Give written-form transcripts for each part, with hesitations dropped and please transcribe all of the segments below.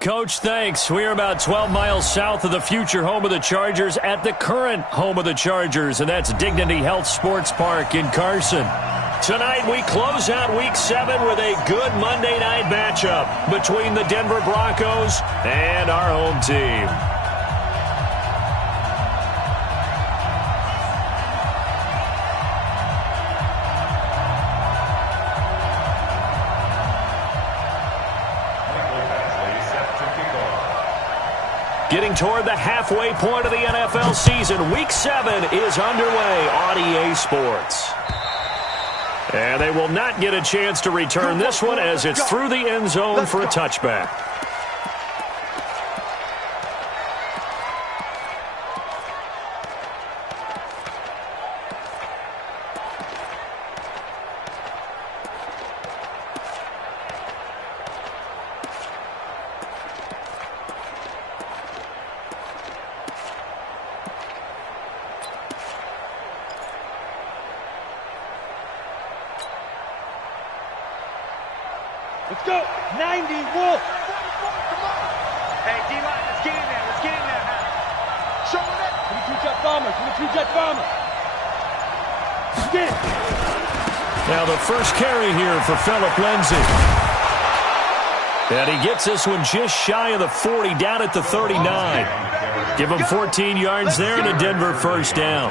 Coach, thanks. We're about 12 miles south of the future home of the Chargers at the current home of the Chargers, and that's Dignity Health Sports Park in Carson. Tonight, we close out Week 7 with a good Monday night matchup between the Denver Broncos and our home team. Getting toward the halfway point of the NFL season, Week 7 is underway on EA Sports. And they will not get a chance to return this one as it's through the end zone for a touchback. Let's go. 90, Wolf. Hey, D-line, let's get in there. Let's get in there, man. Show them that. 22 jet bombers. 22 jet bombers. Get it. Now the first carry here for Phillip Lindsay. And he gets this one just shy of the 40, down at the 39. Give him 14 yards there and a Denver first down.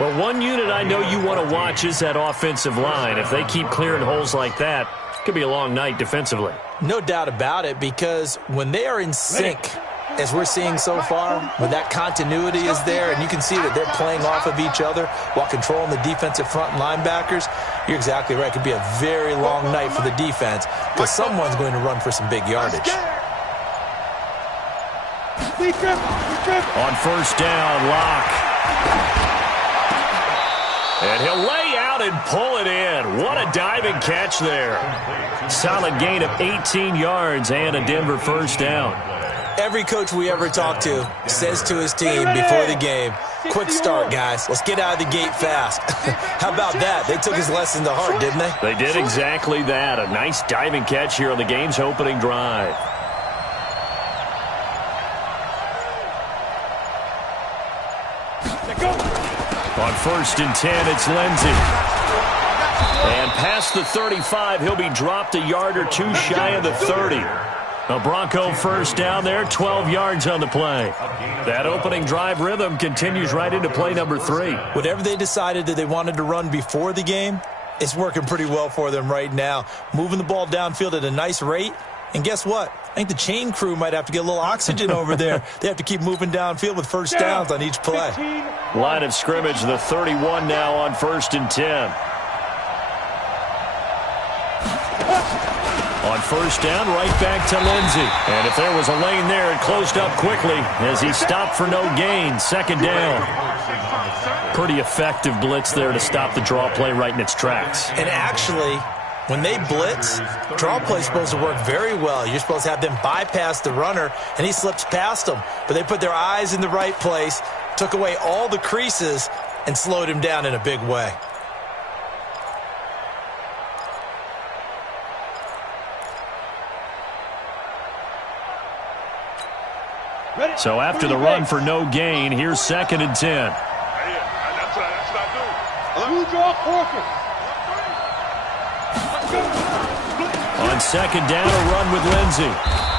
Well, one unit I know you want to watch is that offensive line. If they keep clearing holes like that, could be a long night defensively. No doubt about it, because when they are in sync, as we're seeing so far, when that continuity is there and you can see that they're playing off of each other while controlling the defensive front linebackers, you're exactly right. It could be a very long night for the defense because someone's going to run for some big yardage. On first down, Locke. And he'll lay out and pull it in. What a diving catch there. Solid gain of 18 yards and a Denver first down. Every coach we ever talk to says to his team before the game, quick start, guys. Let's get out of the gate fast. How about that? They took his lesson to heart, didn't they? They did exactly that. A nice diving catch here on the game's opening drive. On first and 10, it's Lindsay. And past the 35, he'll be dropped a yard or two shy of the 30. A Bronco first down there, 12 yards on the play. That opening drive rhythm continues right into play number 3. Whatever they decided that they wanted to run before the game, it's working pretty well for them right now. Moving the ball downfield at a nice rate. And guess what? I think the chain crew might have to get a little oxygen over there. They have to keep moving downfield with first downs on each play. Line of scrimmage, the 31 now on first and 10. On first down, right back to Lindsay. And if there was a lane there, it closed up quickly as he stopped for no gain. Second down. Pretty effective blitz there to stop the draw play right in its tracks. And actually, when they blitz, draw play is supposed to work very well. You're supposed to have them bypass the runner, and he slips past them. But they put their eyes in the right place, took away all the creases, and slowed him down in a big way. So after the run for no gain, here's second and 10. On second down, a run with Lindsay.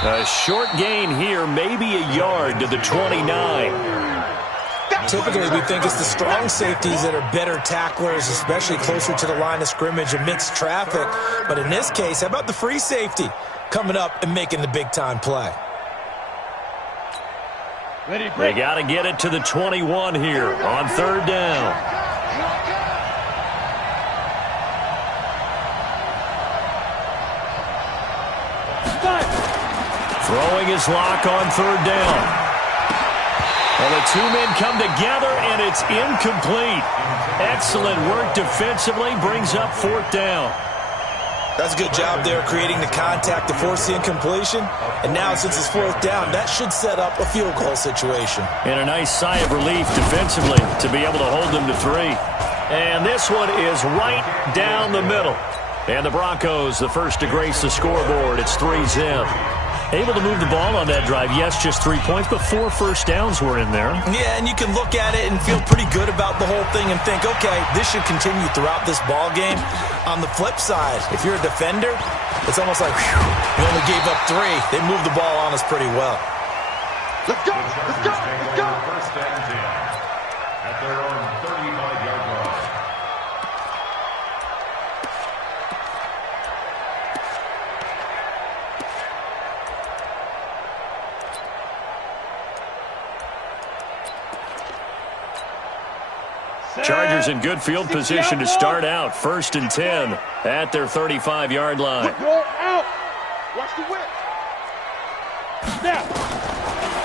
A short gain here, maybe a yard to the 29. Typically, we think it's the strong safeties that are better tacklers, especially closer to the line of scrimmage amidst traffic. But in this case, how about the free safety coming up and making the big-time play? They got to get it to the 21 here on third down. Throwing his lock on third down. Well, the two men come together, and it's incomplete. Excellent work defensively, brings up fourth down. That's a good job there creating the contact to force the incompletion. And now, since it's fourth down, that should set up a field goal situation. And a nice sigh of relief defensively to be able to hold them to 3. And this one is right down the middle. And the Broncos, the first to grace the scoreboard. It's 3-0. Able to move the ball on that drive. Yes, just 3 points, but 4 first downs were in there. Yeah, and you can look at it and feel pretty good about the whole thing and think, okay, this should continue throughout this ball game. On the flip side, if you're a defender, it's almost like, whew, we only gave up 3. They moved the ball on us pretty well. Let's go! Let's go! Let's go! First and 10 at their own 35-yard line. Chargers in good field position to start out. First and 10 at their 35-yard line. Go out! Watch the whip! Now!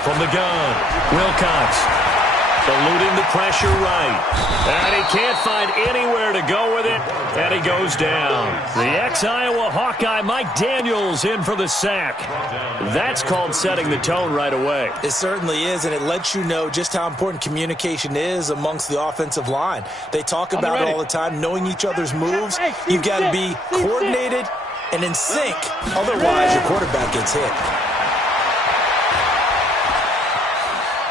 From the gun, Wilcox eluding the pressure right. And he can't find anywhere to go with it, and he goes down. The ex-Iowa Hawkeye Mike Daniels in for the sack. That's called setting the tone right away. It certainly is, and it lets you know just how important communication is amongst the offensive line. They talk about it all the time, knowing each other's moves. You've got to be coordinated and in sync. Otherwise, your quarterback gets hit.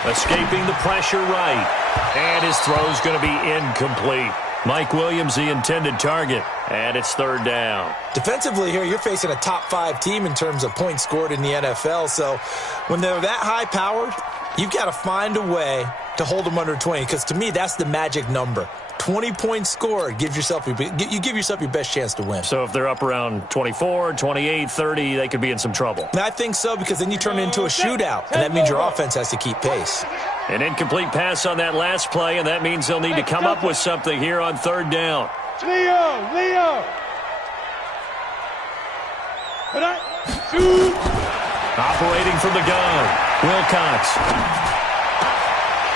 Escaping the pressure right. And his throw's going to be incomplete. Mike Williams, the intended target. And it's third down. Defensively here, you're facing a top-5 team in terms of points scored in the NFL. So when they're that high-powered, you've got to find a way to hold them under 20. Because to me, that's the magic number. 20 points scored, you give yourself your best chance to win. So if they're up around 24, 28, 30, they could be in some trouble. And I think so, because then you turn it into a shootout, and that means your offense has to keep pace. An incomplete pass on that last play, and that means they'll need to come up with something here on third down. Leo! Shoot! Operating from the gun, Wilcox.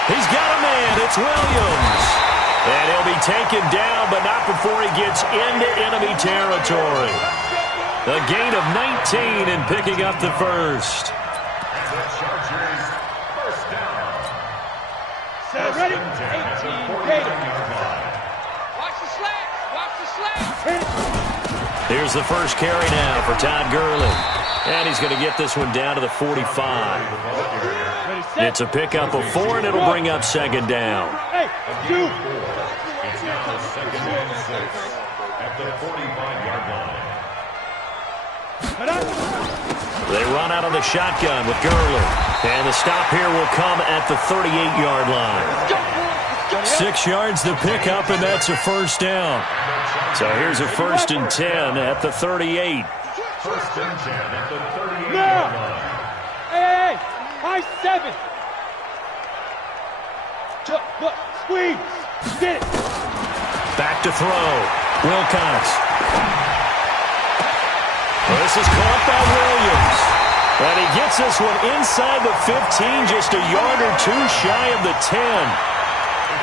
He's got a man, it's Williams. And he'll be taken down, but not before he gets into enemy territory. A gain of 19 and picking up the first. The Chargers first down. Set ready. 18, Gator. Watch the slats. Watch the slats. Here's the first carry now for Todd Gurley. And he's going to get this one down to the 45. It's a pickup of 4, and it'll bring up second down. Hey, shoot! It's now second and 6 at the 45-yard line. They run out of the shotgun with Gurley. And the stop here will come at the 38-yard line. 6 yards to pick up, and that's a first down. So here's a first and 10 at the 38. First and 10 at the 38-yard line. Hey, high 7. Look, squeeze. Get it. Back to throw. Wilcox. This is caught by Williams. And he gets this one inside the 15, just a yard or 2 shy of the 10.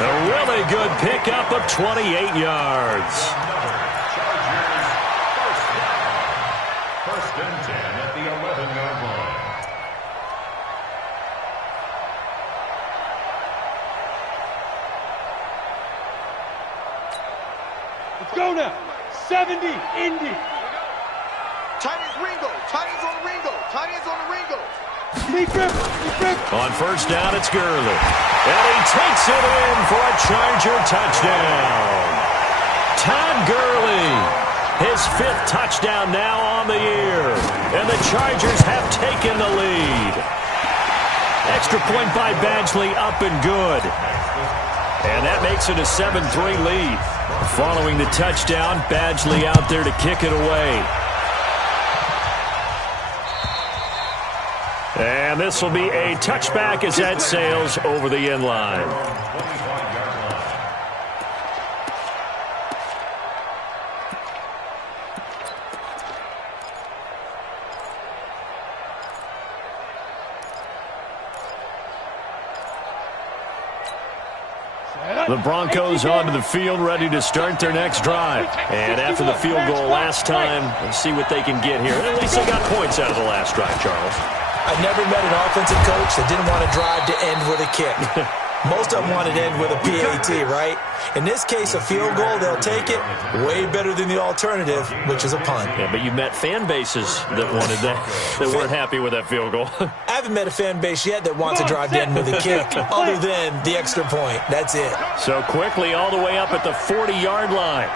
A really good pickup of 28 yards. First and 10 at the 11-yard line. Let's go now. 70, Indy. Tight ends Ringo. Tight ends on the Ringo. Tight ends on the Ringo. Deep grip. On first down, it's Gurley. And he takes it in for a Charger touchdown. Todd Gurley, his 5th touchdown now on the year. And the Chargers have taken the lead. Extra point by Badgley, up and good. And that makes it a 7-3 lead. Following the touchdown, Badgley out there to kick it away. And this will be a touchback as that sails over the end line. The Broncos onto the field, ready to start their next drive. And after the field goal last time, let's see what they can get here. At least they got points out of the last drive, Charles. I never met an offensive coach that didn't want to drive to end with a kick. Most of them want it to end with a PAT, right? In this case, a field goal, they'll take it. Way better than the alternative, which is a punt. Yeah, but you met fan bases that wanted that, that weren't happy with that field goal. I haven't met a fan base yet that wants to drive to end with a kick, other than the extra point. That's it. So quickly all the way up at the 40-yard line.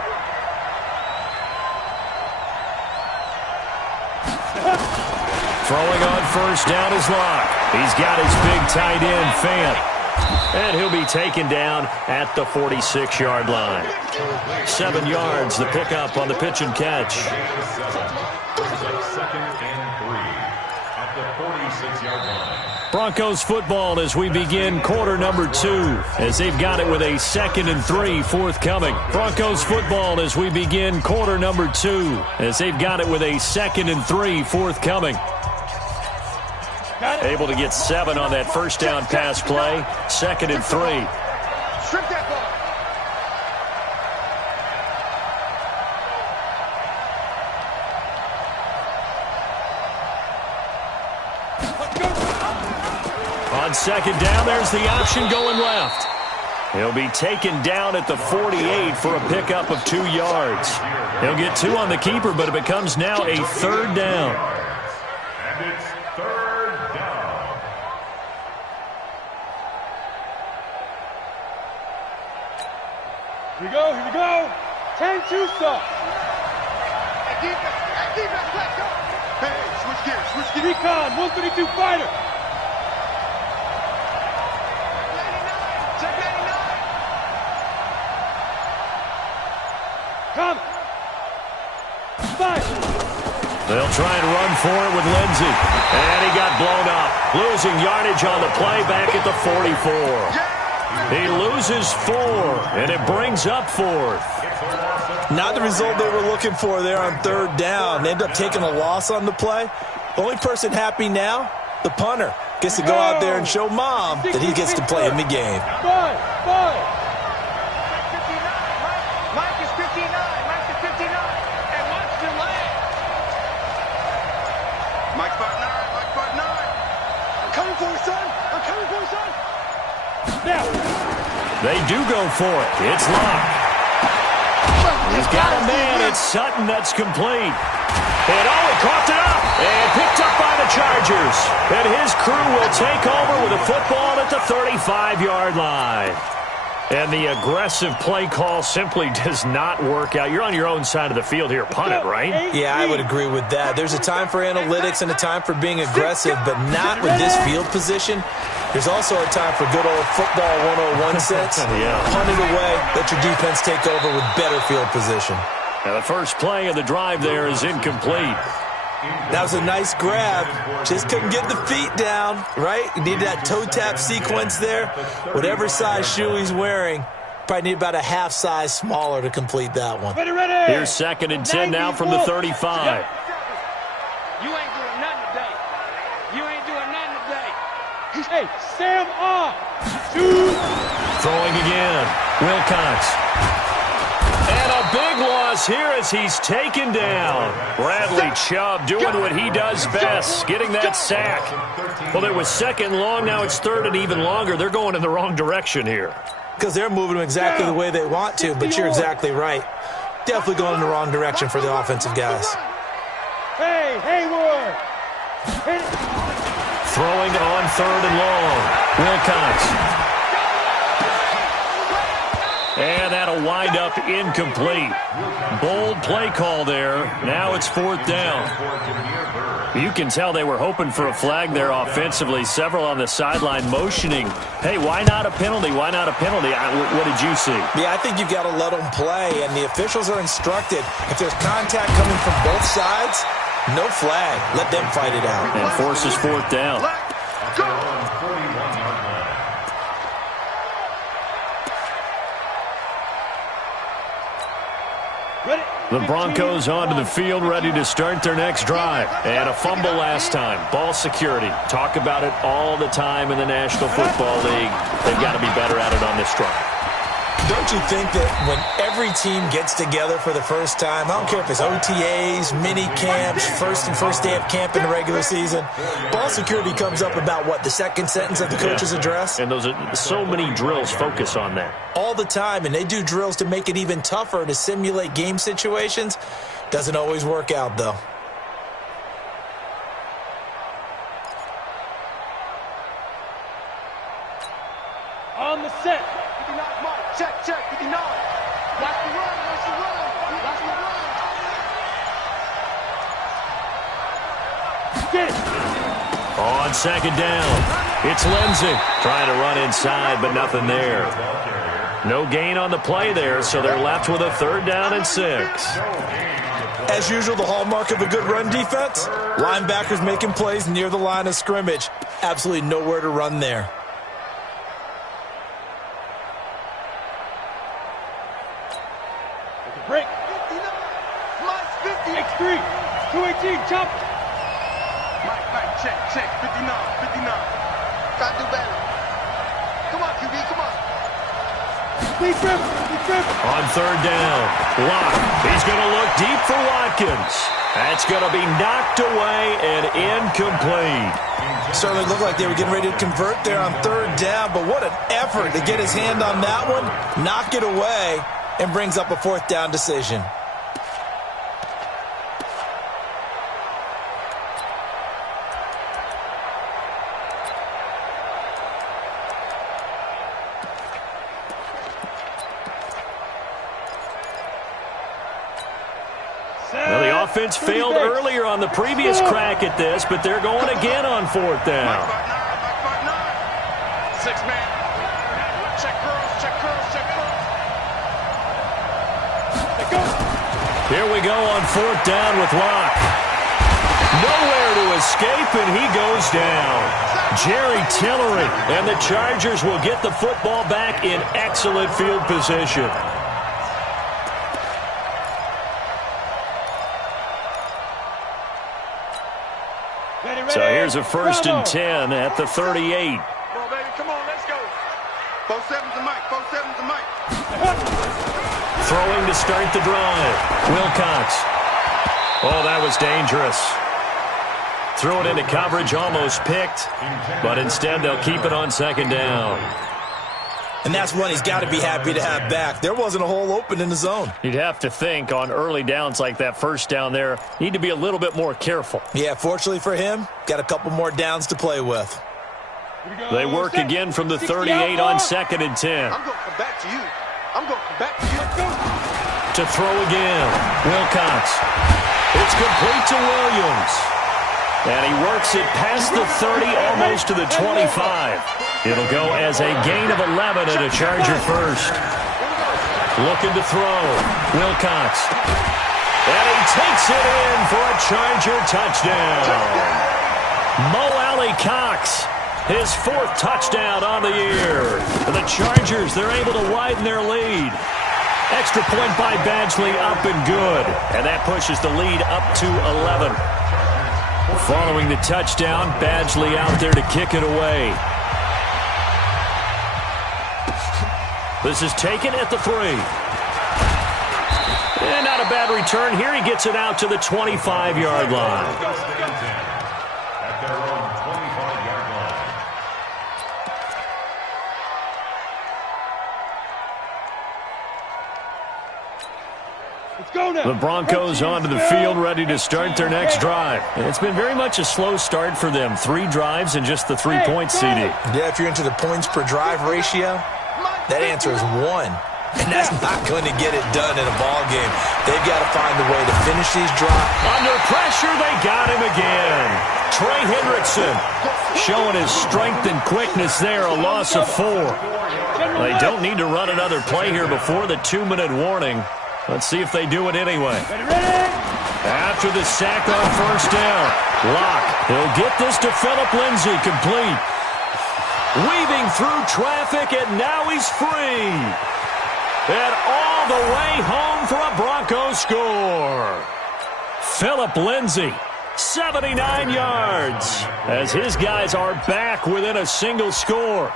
Throwing on first down is Locke. He's got his big tight end, Fant. And he'll be taken down at the 46-yard line. 7 yards, the pickup on the pitch and catch. Second and 3 at the 46-yard line. Broncos football as we begin quarter number 2, as they've got it with a 2nd and 3 forthcoming. Broncos football as we begin quarter number 2, as they've got it with a 2nd and 3 forthcoming. Able to get 7 on that first down pass play. 2nd and 3. Strip that ball. On 2nd down, there's the option going left. He'll be taken down at the 48 for a pickup of 2 yards. He'll get 2 on the keeper, but it becomes now a 3rd down. And it's 3rd down. Here we go, here we go. 10-2 stop. Hey, defense, let's go. Hey, switch gears. Recon, 132 fighter. Check 99. Come. 5. They'll try and run for it with Lindsey. And he got blown up. Losing yardage on the play back at the 44. He loses 4, and it brings up 4th. Not the result they were looking for there on 3rd down. They end up taking a loss on the play. The only person happy now, the punter, gets to go out there and show Mom that he gets to play in the game. 5. 59. Mike is 59. Mike's at 59. And watch the leg. Mike's about 9. Mike's about 9. I'm coming for you, son. I'm coming for you, son. Now. They do go for it. It's Locke. He's got a man. It's Sutton. That's complete. And he caught it up and picked up by the Chargers. And his crew will take over with a football at the 35-yard line. And the aggressive play call simply does not work out. You're on your own side of the field here. Punt it, right? Yeah, I would agree with that. There's a time for analytics and a time for being aggressive, but not with this field position. There's also a time for good old football 101 sense. Yeah. Punt it away, let your defense take over with better field position. Now the first play of the drive there is incomplete. That was a nice grab. Just couldn't get the feet down, right? You need that toe tap sequence there. Whatever size shoe he's wearing, probably need about a half size smaller to complete that one. Ready. Here's 2nd and 10 now from the 35. You ain't doing nothing today. You ain't doing nothing today. Hey, Sam off. 2. Throwing again. Wilcox. And a big loss here as he's taken down. Bradley Chubb doing what he does best, getting that sack. Well, it was 2nd long, now it's 3rd and even longer. They're going in the wrong direction here. Because they're moving them exactly the way they want to, but you're exactly right. Definitely going in the wrong direction for the offensive guys. Hey, Hayward. Throwing on 3rd and long. Wilcox. And that'll wind up incomplete. Bold play call there. Now it's 4th down. You can tell they were hoping for a flag there offensively. Several on the sideline motioning. Hey, why not a penalty? Why not a penalty? What did you see? Yeah, I think you've got to let them play, and the officials are instructed. If there's contact coming from both sides, no flag. Let them fight it out. And forces 4th down. The Broncos onto the field, ready to start their next drive. And a fumble last time. Ball security. Talk about it all the time in the National Football League. They've got to be better at it on this drive. Don't you think that when every team gets together for the first time, I don't care if it's OTAs, mini camps, first day of camp in the regular season, ball security comes up about, what, the second sentence of the coach's address? And so many drills focus on that. All the time, and they do drills to make it even tougher to simulate game situations. Doesn't always work out, though. On the set. 59 mark. Check, 59. Watch the run, watch the run. Watch the run. Get it. On second down, it's Lindsey trying to run inside, but nothing there. No gain on the play there, so they're left with a 3rd down and 6. As usual, the hallmark of a good run defense, linebackers making plays near the line of scrimmage. Absolutely nowhere to run there. Break. 59 plus 50. X3. 218. Chop. Mike, check, 59. Gotta do better. Come on, QB, come on. Please trip. On 3rd down, Locke. He's going to look deep for Watkins. That's going to be knocked away and incomplete. Certainly looked like they were getting ready to convert there on 3rd down, but what an effort to get his hand on that one, knock it away, and brings up a 4th down decision. Well, the offense failed earlier on the previous crack at this, but they're going again on 4th down. Mike 9. 6 man. Check curls. Here we go on 4th down with Locke. Nowhere to escape, and he goes down. Jerry Tillery, and the Chargers will get the football back in excellent field position. So here's a 1st and 10 at the 38. Come on, baby, come on, let's go. 4-7's the Mike. Throwing to start the drive. Wilcox. Oh, that was dangerous. Threw it into coverage, almost picked, but instead they'll keep it on 2nd down. And that's one he's got to be happy to have back. There wasn't a hole open in the zone. You'd have to think on early downs like that 1st down there, need to be a little bit more careful. Yeah, fortunately for him, got a couple more downs to play with. They work again from the 38 on 2nd and 10. I'm going to come back to you. To throw again. Wilcox. It's complete to Williams. And he works it past the 30, almost to the 25. It'll go as a gain of 11 and a Charger first. Looking to throw. Wilcox. And he takes it in for a Charger touchdown. Mo Alley-Cox, his 4th touchdown on the year. The Chargers, they're able to widen their lead. Extra point by Badgley, up and good. And that pushes the lead up to 11. Following the touchdown, Badgley out there to kick it away. This is taken at the 3. And not a bad return here. He gets it out to the 25-yard line. At their own 25-yard line. Let's go now. The Broncos onto the field, ready to start their next drive. And it's been very much a slow start for them. 3 drives and just the 3 points, CD. Yeah, if you're into the points per drive ratio, that answer is 1. And that's not going to get it done in a ball game. They've got to find a way to finish these drives. Under pressure, they got him again. Trey Hendrickson showing his strength and quickness there, a loss of 4. They don't need to run another play here before the 2-minute warning. Let's see if they do it anyway. After the sack on 1st down, Locke, he'll get this to Philip Lindsay, complete. Weaving through traffic, and now he's free. And all the way home for a Broncos score. Philip Lindsay 79 yards, as his guys are back within a single score.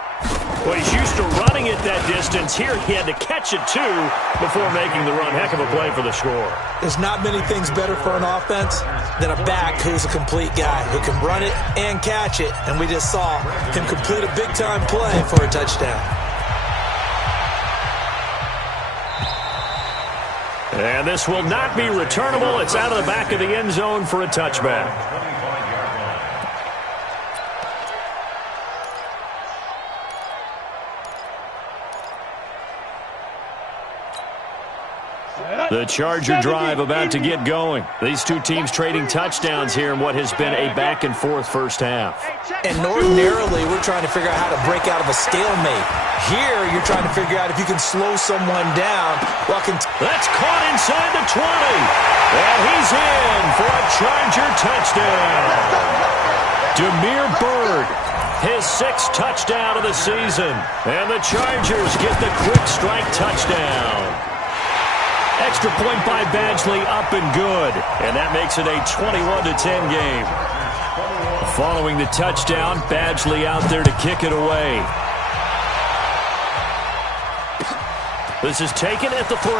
Well, he's used to running it that distance. Here he had to catch it, too, before making the run. Heck of a play for the score. There's not many things better for an offense than a back who's a complete guy, who can run it and catch it. And we just saw him complete a big-time play for a touchdown. And this will not be returnable. It's out of the back of the end zone for a touchback. The Charger drive about to get going. These two teams trading touchdowns here in what has been a back-and-forth first half. And ordinarily, we're trying to figure out how to break out of a stalemate. Here, you're trying to figure out if you can slow someone down. That's caught inside the 20. And he's in for a Charger touchdown. Demir Bird, his 6th touchdown of the season. And the Chargers get the quick strike touchdown. Extra point by Badgley, up and good. And that makes it a 21-10 game. Following the touchdown, Badgley out there to kick it away. This is taken at the 3.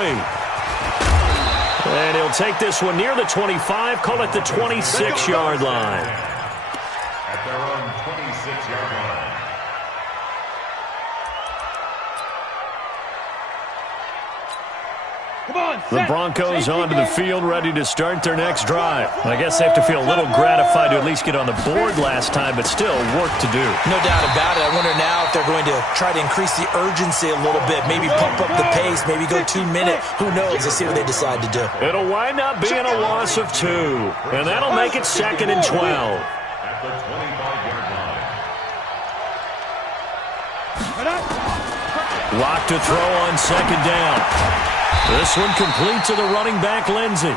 And he'll take this one near the 25, call it the 26-yard line. At their own 26-yard line. The Broncos onto the field, ready to start their next drive. I guess they have to feel a little gratified to at least get on the board last time, but still work to do. No doubt about it. I wonder now if they're going to try to increase the urgency a little bit, maybe pump up the pace, maybe go 2-minute. Who knows? Let's see what they decide to do. It'll wind up being a loss of 2, and that'll make it 2nd and 12. At the 25-yard line. Lock to throw on 2nd down. This one complete to the running back, Lindsey.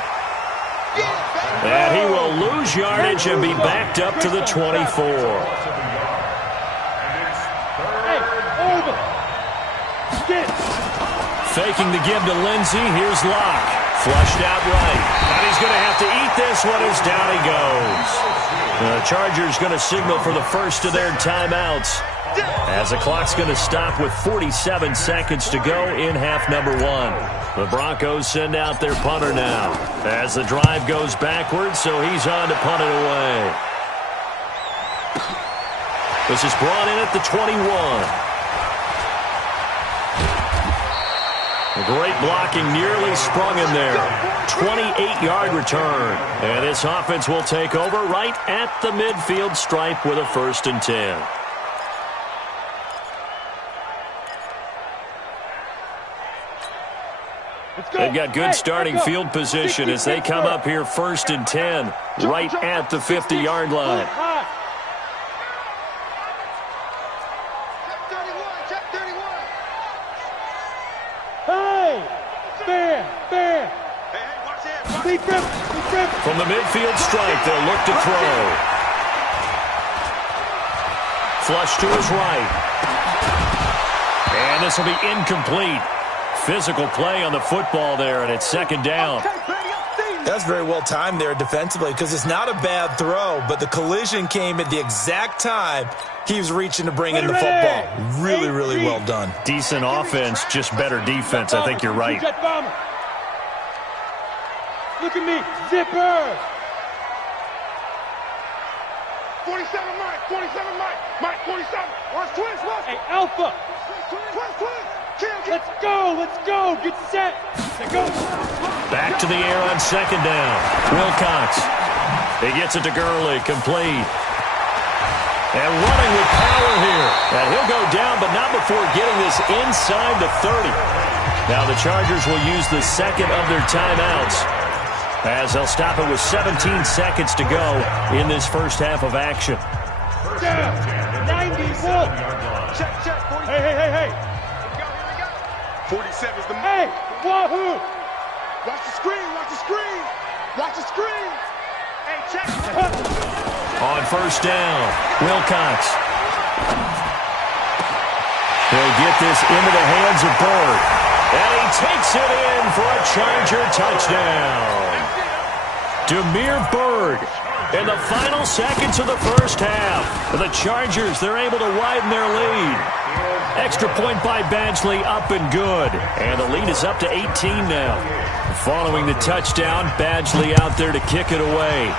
And he will lose yardage and be backed up to the 24. Faking the give to Lindsey. Here's Locke. Flushed out right. And he's going to have to eat this one as down he goes. The Chargers going to signal for the first of their timeouts, as the clock's going to stop with 47 seconds to go in half number 1. The Broncos send out their punter now as the drive goes backwards, so he's on to punt it away. This is brought in at the 21. A great blocking, nearly sprung in there. 28-yard return. And this offense will take over right at the midfield stripe with a 1st and 10. They've got good starting field position as they come up here 1st and 10, right at the 50-yard line. From the midfield stripe, they'll look to throw. Flush to his right. And this will be incomplete. Physical play on the football there, and it's 2nd down. That's very well timed there defensively, because it's not a bad throw, but the collision came at the exact time he was reaching to bring in the football. Really, really well done. Decent offense, just better defense. I think you're right. Look at me, zipper. 47 Mike, 47 Mike, 47. Watch twist, watch. Hey, Alpha. Twist. Let's go, get set. Go. Back to the air on 2nd down. Wilcox. He gets it to Gurley, complete. And running with power here. And he'll go down, but not before getting this inside the 30. Now the Chargers will use the 2nd of their timeouts, as they'll stop it with 17 seconds to go in this first half of action. 90 Wolf. Check. Hey. 47's the Hey, wahoo. Watch the screen. Hey, check. On 1st down, Wilcox. He'll get this into the hands of Bird. And he takes it in for a Charger touchdown. Bird. In the final seconds of the first half, the Chargers, they're able to widen their lead. Extra point by Badgley, up and good. And the lead is up to 18 now. Following the touchdown, Badgley out there to kick it away.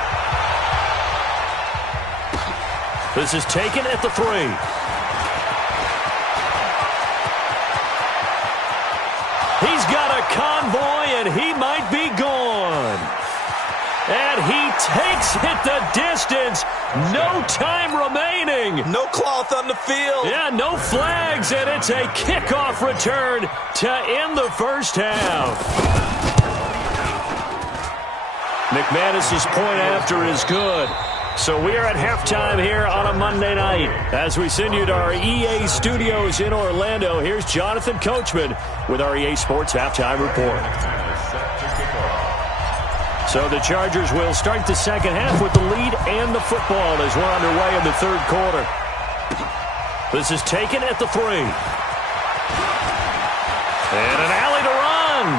This is taken at the 3. He's got a convoy, and he might be gone. And he takes it the distance. No time remaining. No cloth on the field. Yeah, no flags, and it's a kickoff return to end the first half. McManus's point after is good. So we are at halftime here on a Monday night. As we send you to our EA studios in Orlando, here's Jonathan Coachman with our EA Sports Halftime Report. So the Chargers will start the second half with the lead and the football as we're underway in the third quarter. This is taken at the 3. And an alley to run.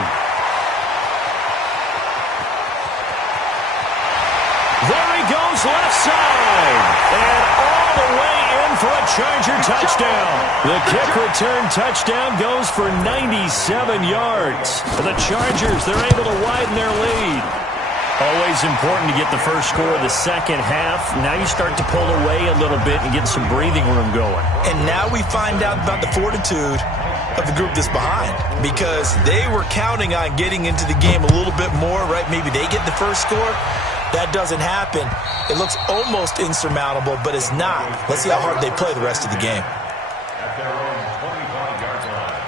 There he goes, left side. And all the way in for a Charger touchdown. The kick return touchdown goes for 97 yards. The Chargers, they're able to widen their lead. Always important to get the first score of the second half. Now you start to pull away a little bit and get some breathing room going. And now we find out about the fortitude of the group that's behind, because they were counting on getting into the game a little bit more, right? Maybe they get the first score. That doesn't happen. It looks almost insurmountable, but it's not. Let's see how hard they play the rest of the game. At their own 25-yard line.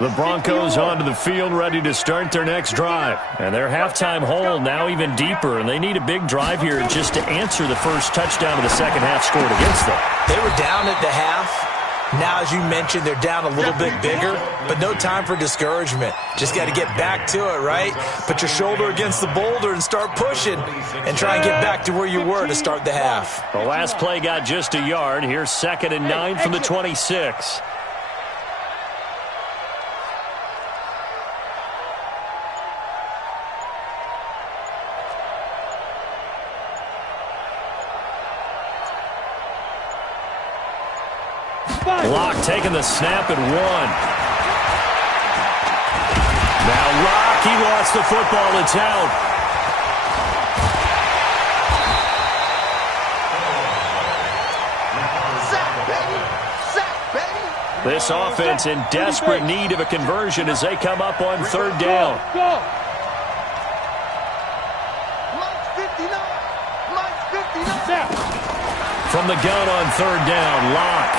The Broncos onto the field, ready to start their next drive. And their halftime hole now even deeper, and they need a big drive here just to answer the first touchdown of the second half scored against them. They were down at the half. Now, as you mentioned, they're down a little bit bigger, but no time for discouragement. Just got to get back to it, right? Put your shoulder against the boulder and start pushing and try and get back to where you were to start the half. The last play got just a yard. Here's 2nd and 9 from the 26. Locke taking the snap at 1. Now Locke, he lost the football. It's out. This offense in desperate need of a conversion as they come up on 3rd down. From the gun on 3rd down, Locke.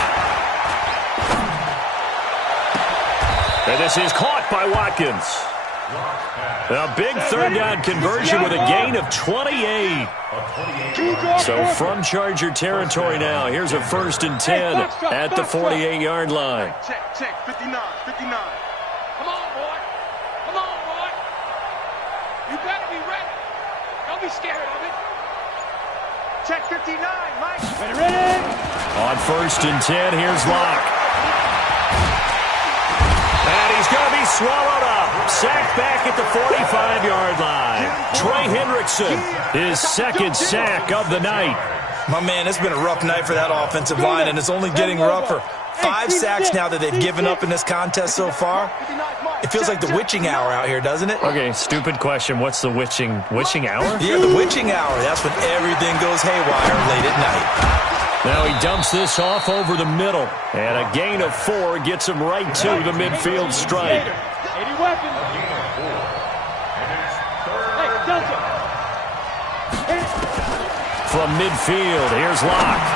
And this is caught by Watkins. A big 3rd down conversion with a gain of 28. So from Charger territory now, here's a 1st and 10 at the 48-yard line. Check, 59. Come on, boy. Come on, boy. You better be ready. Don't be scared of it. Check 59, Mike. Ready. On 1st and 10, here's Locke. And he's going to be swallowed up. Sacked back at the 45-yard line. Trey Hendrickson, his 2nd sack of the night. My man, it's been a rough night for that offensive line, and it's only getting rougher. 5 sacks now that they've given up in this contest so far. It feels like the witching hour out here, doesn't it? Okay, stupid question. What's the witching hour? Yeah, the witching hour. That's when everything goes haywire late at night. Now he dumps this off over the middle. And a gain of 4 gets him right to the midfield stripe. 80 weapons. From midfield, here's Locke.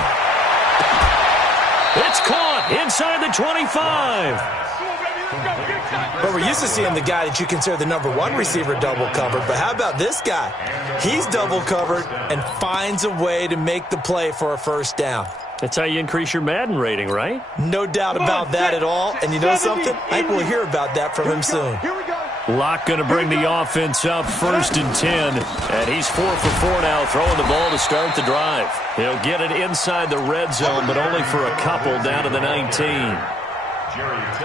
It's caught inside the 25. But we're used to seeing the guy that you consider the #1 receiver double covered. But how about this guy? He's double covered and finds a way to make the play for a 1st down. That's how you increase your Madden rating, right? No doubt about that at all. And you know something? I think we'll hear about that from him soon. Here we go. Locke going to bring the offense up 1st and 10. And he's 4 for 4 now, throwing the ball to start the drive. He'll get it inside the red zone, but only for a couple down to the 19.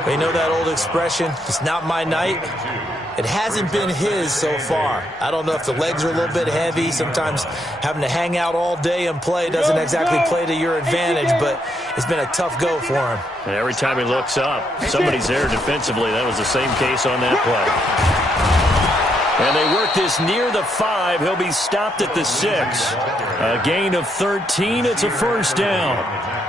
They know that old expression, it's not my night. It hasn't been his so far. I don't know if the legs are a little bit heavy. Sometimes having to hang out all day and play doesn't exactly play to your advantage, but it's been a tough go for him. And every time he looks up, somebody's there defensively. That was the same case on that play. And they work this near the 5. He'll be stopped at the 6. A gain of 13. It's a 1st down.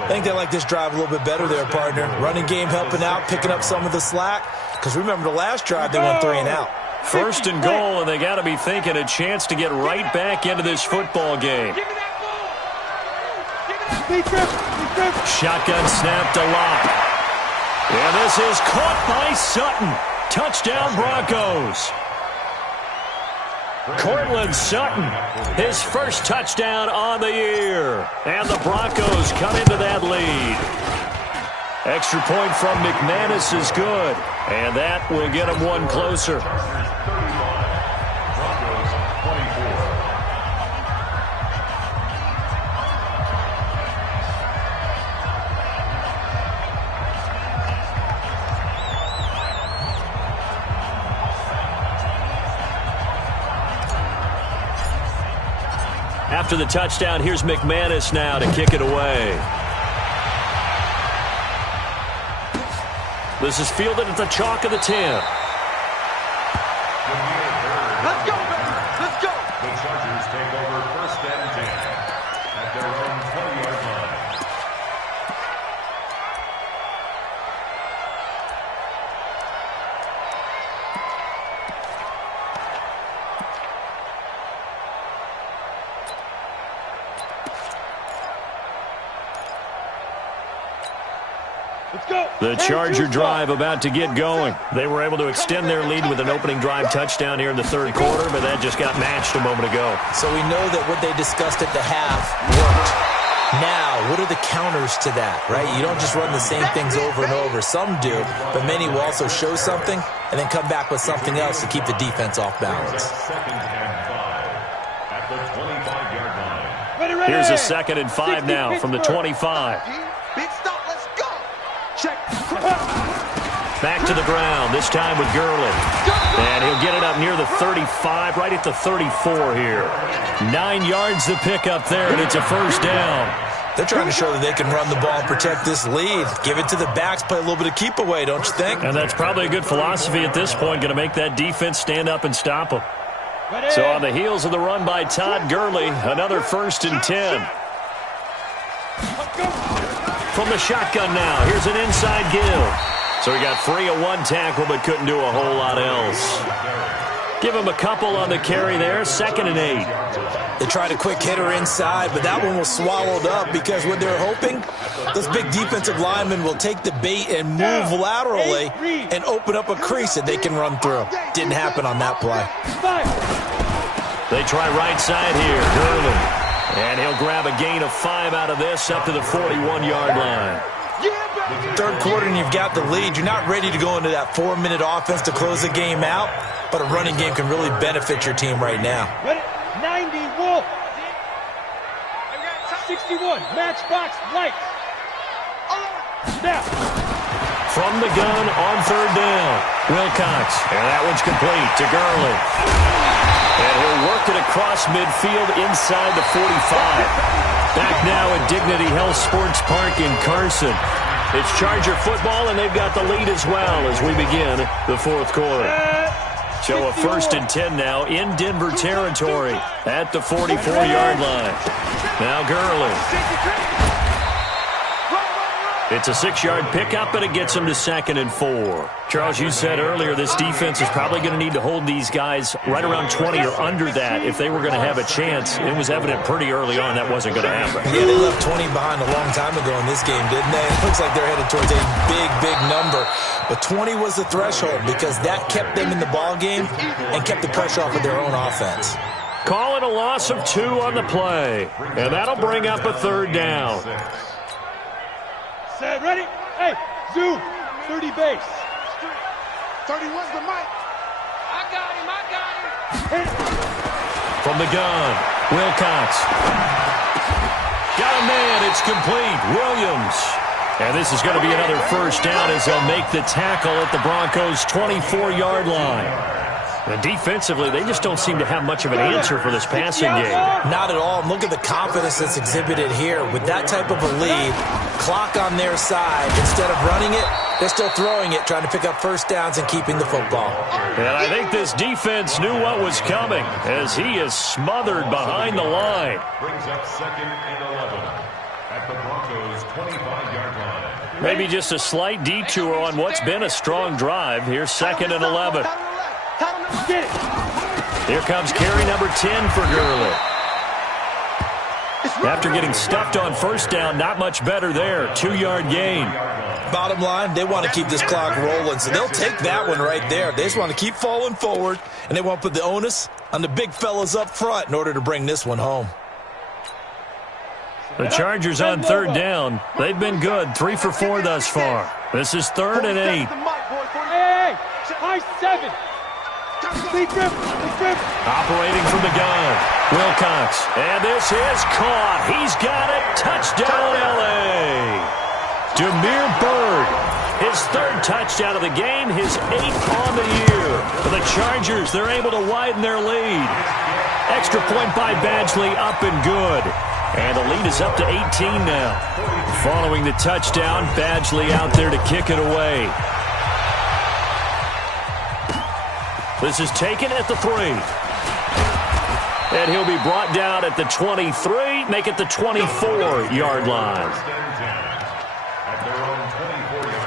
I think they like this drive a little bit better there, partner. Running game helping out, picking up some of the slack. Because remember the last drive, they went 3 and out. 1st and goal, and they got to be thinking a chance to get right back into this football game. Shotgun snap to Locke. And this is caught by Sutton. Touchdown Broncos. Cortland Sutton, his first touchdown on the year. And the Broncos come into that lead. Extra point from McManus is good. And that will get him one closer. After the touchdown, here's McManus now to kick it away. This is fielded at the chalk of the 10. Let's go, baby. Let's go. The Chargers take over 1st and 10 at their own 20-yard line. The Charger drive about to get going. They were able to extend their lead with an opening drive touchdown here in the 3rd quarter, but that just got matched a moment ago. So we know that what they discussed at the half worked. Now, what are the counters to that, right? You don't just run the same things over and over. Some do, but many will also show something and then come back with something else to keep the defense off balance. 2nd and 5 at the 25-yard line. Here's a 2nd and 5 now from the 25. Big stop. Let's go. Check. Back to the ground, this time with Gurley. And he'll get it up near the 35, right at the 34 here. 9 yards to pick up there, and it's a 1st down. They're trying to show that they can run the ball and protect this lead. Give it to the backs, play a little bit of keep away, don't you think? And that's probably a good philosophy at this point, going to make that defense stand up and stop them. So on the heels of the run by Todd Gurley, another 1st and 10. From the shotgun now, here's an inside give. So he got free of 1 tackle, but couldn't do a whole lot else. Give him a couple on the carry there, 2nd and 8. They tried a quick hitter inside, but that one was swallowed up because what they're hoping, those big defensive linemen will take the bait and move laterally and open up a crease that they can run through. Didn't happen on that play. They try right side here, Gurley. And he'll grab a gain of 5 out of this up to the 41-yard line. 3rd quarter and you've got the lead. You're not ready to go into that 4-minute offense to close the game out, but a running game can really benefit your team right now. 90 Wolf. 61 Matchbox Light. Now. From the gun on 3rd down, Wilcox. And that one's complete to Gurley. And he'll work it across midfield inside the 45. Back now at Dignity Health Sports Park in Carson. It's Charger football, and they've got the lead as well as we begin the 4th quarter. So a 1st and 10 now in Denver territory at the 44-yard line. Now Gurley. It's a 6-yard pickup, and it gets him to 2nd and 4. Charles, you said earlier this defense is probably going to need to hold these guys right around 20 or under that if they were going to have a chance. It was evident pretty early on that wasn't going to happen. Yeah, they left 20 behind a long time ago in this game, didn't they? It looks like they're headed towards a big, big number. But 20 was the threshold because that kept them in the ball game and kept the pressure off of their own offense. Calling a loss of 2 on the play, and that'll bring up a 3rd down. Set, ready? Hey, zoom. 30 base. 31's the mic. From the gun, Wilcox. Got a man, it's complete. Williams. And this is going to be another first down as they'll make the tackle at the Broncos' 24-yard line. And defensively, they just don't seem to have much of an answer for this passing game. Not at all. And look at the confidence that's exhibited here. With that type of a lead, clock on their side, instead of running it, they're still throwing it, trying to pick up first downs and keeping the football. And I think this defense knew what was coming as he is smothered behind the line. Brings up 2nd and 11 at the Broncos' 25-yard line. Maybe just a slight detour on what's been a strong drive. Here's 2nd and 11. Here comes carry number 10 for Gurley. After getting stuffed on first down, not much better there. 2-yard gain. Bottom line, they want to keep this clock rolling, so they'll take that one right there. They just want to keep falling forward, and they want to put the onus on the big fellas up front in order to bring this one home. The Chargers on 3rd down. They've been good, 3 for 4 thus far. This is 3rd and 8. Hey, high 7. Operating from the gun, Wilcox. And this is caught. He's got it. Touchdown, L.A. Demir Bird, his 3rd touchdown of the game, his 8th on the year. For the Chargers, they're able to widen their lead. Extra point by Badgley, up and good. And the lead is up to 18 now. Following the touchdown, Badgley out there to kick it away. This is taken at the 3. And he'll be brought down at the 23, make it the 24-yard line. At their own 24-yard line.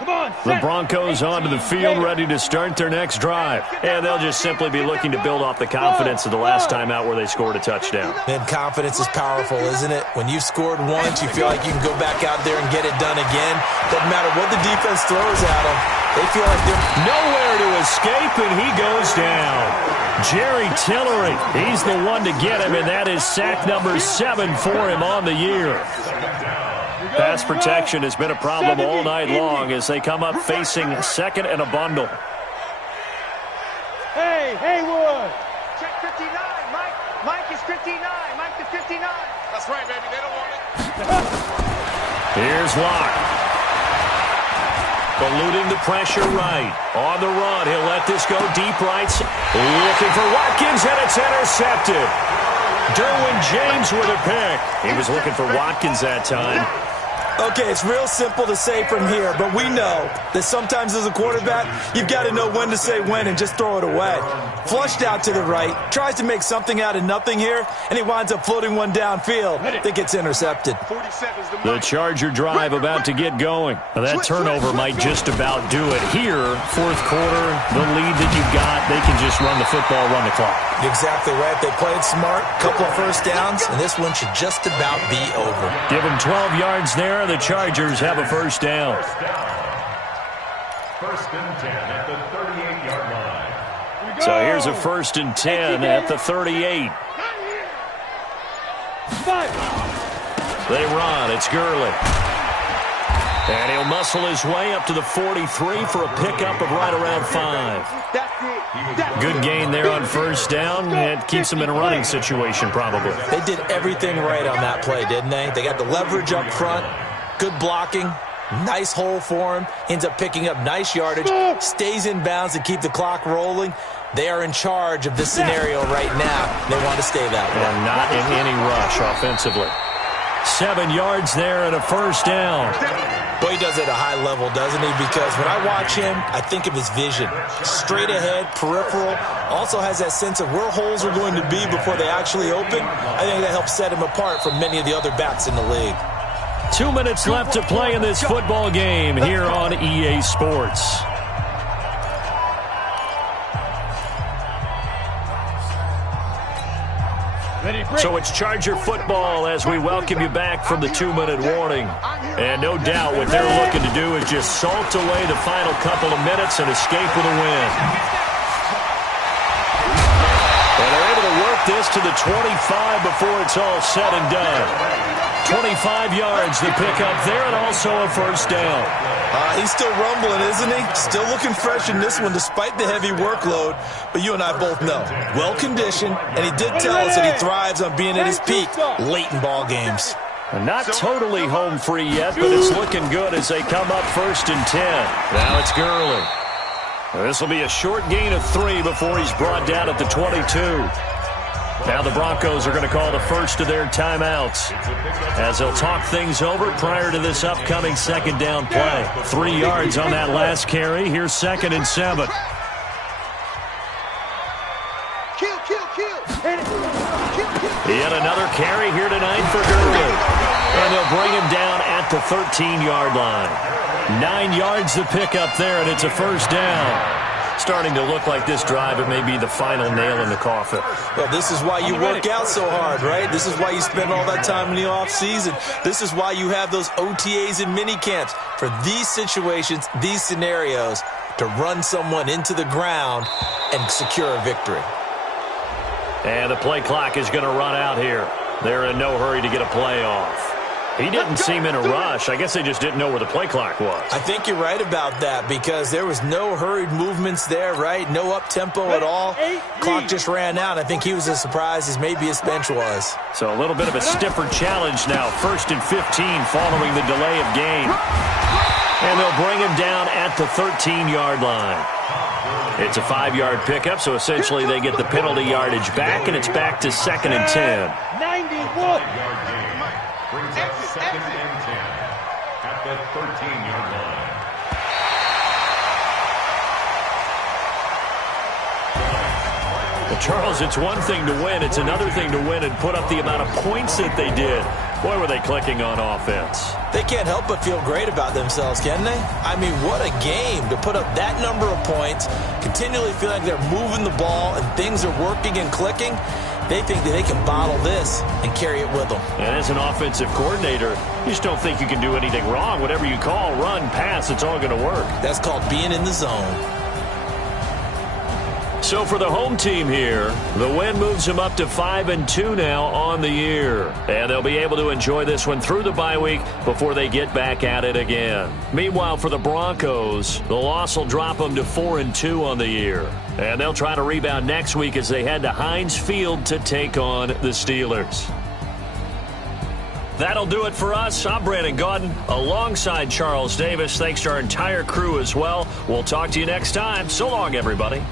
Come on, The Broncos onto the field, ready to start their next drive. And they'll just simply be looking to build off the confidence of the last time out where they scored a touchdown. And confidence is powerful, isn't it? When you've scored once, you feel like you can go back out there and get it done again. Doesn't matter what the defense throws at them. They feel like they're nowhere to escape, and he goes down. Jerry Tillery, he's the one to get him, and that is sack number 7 for him on the year. Pass protection has been a problem all night long as they come up facing 2nd and a bundle. Hey, Haywood. Check 59, Mike. Mike is 59. Mike to 59. That's right, baby. They don't want it. Here's Locke. Eluding the pressure right. On the run, he'll let this go deep right. Looking for Watkins, and it's intercepted. Derwin James with a pick. He was looking for Watkins that time. Okay, it's real simple to say from here, but we know that sometimes as a quarterback, you've got to know when to say when and just throw it away. Flushed out to the right, tries to make something out of nothing here, and he winds up floating one downfield that gets intercepted. The Charger drive about to get going. That turnover might just about do it here. 4th quarter, the lead that you've got, they can just run the football, run the clock. Exactly right. They played smart, couple of first downs, and this one should just about be over. Give them 12 yards there. The Chargers have a first down. 1st and 10 at the 38-yard line. So here's a 1st and 10 at the 38. They run. It's Gurley. And he'll muscle his way up to the 43 for a pickup of right around 5. Good gain there on first down. It keeps them in a running situation probably. They did everything right on that play, didn't they? They got the leverage up front, good blocking, nice hole for him, ends up picking up nice yardage, stays in bounds to keep the clock rolling. They are in charge of this scenario right now. They want to stay that way. And not in any rush offensively. 7 yards there and a first down. Boy, he does it at a high level, doesn't he? Because when I watch him, I think of his vision. Straight ahead, peripheral. Also has that sense of where holes are going to be before they actually open. I think that helps set him apart from many of the other backs in the league. 2 minutes left to play in this football game here on EA Sports. So it's Charger football as we welcome you back from the 2-minute warning. And no doubt what they're looking to do is just salt away the final couple of minutes and escape with a win. And they're able to work this to the 25 before it's all said and done. 25 yards to pick up there, and also a first down. He's still rumbling, isn't he? Still looking fresh in this one despite the heavy workload. But you and I both know, well-conditioned, and he did tell us that he thrives on being at his peak late in ball games. Not totally home free yet, but it's looking good as they come up 1st and 10. Now it's Gurley. This will be a short gain of 3 before he's brought down at the 22. Now the Broncos are going to call the first of their timeouts as they'll talk things over prior to this upcoming second down play. 3 yards on that last carry. Here's 2nd and 7. Yet another carry here tonight for Gurley. And they'll bring him down at the 13-yard line. 9 yards to pick up there, and it's a first down. Starting to look like this drive, it may be the final nail in the coffin. Well, this is why you work out so hard, right? This is why you spend all that time in the offseason. This is why you have those OTAs and mini camps for these situations, these scenarios, to run someone into the ground and secure a victory. And the play clock is going to run out here. They're in no hurry to get a play off. He didn't seem in a rush. I guess they just didn't know where the play clock was. I think you're right about that because there was no hurried movements there, right? No up-tempo at all. Clock just ran out. I think he was as surprised as maybe his bench was. So a little bit of a stiffer challenge now. 1st and 15 following the delay of game. And they'll bring him down at the 13-yard line. It's a 5-yard pickup, so essentially they get the penalty yardage back, and it's back to 2nd and 10. 91. Brings up 2nd and 10 at the 13-yard line. Well, Charles, it's one thing to win. It's another thing to win and put up the amount of points that they did. Boy, were they clicking on offense. They can't help but feel great about themselves, can they? I mean, what a game to put up that number of points, continually feel like they're moving the ball and things are working and clicking. They think that they can bottle this and carry it with them. And as an offensive coordinator, you just don't think you can do anything wrong. Whatever you call, run, pass, it's all going to work. That's called being in the zone. So for the home team here, the win moves them up to 5-2 now on the year. And they'll be able to enjoy this one through the bye week before they get back at it again. Meanwhile, for the Broncos, the loss will drop them to 4-2 on the year. And they'll try to rebound next week as they head to Heinz Field to take on the Steelers. That'll do it for us. I'm Brandon Gaudin alongside Charles Davis. Thanks to our entire crew as well. We'll talk to you next time. So long, everybody.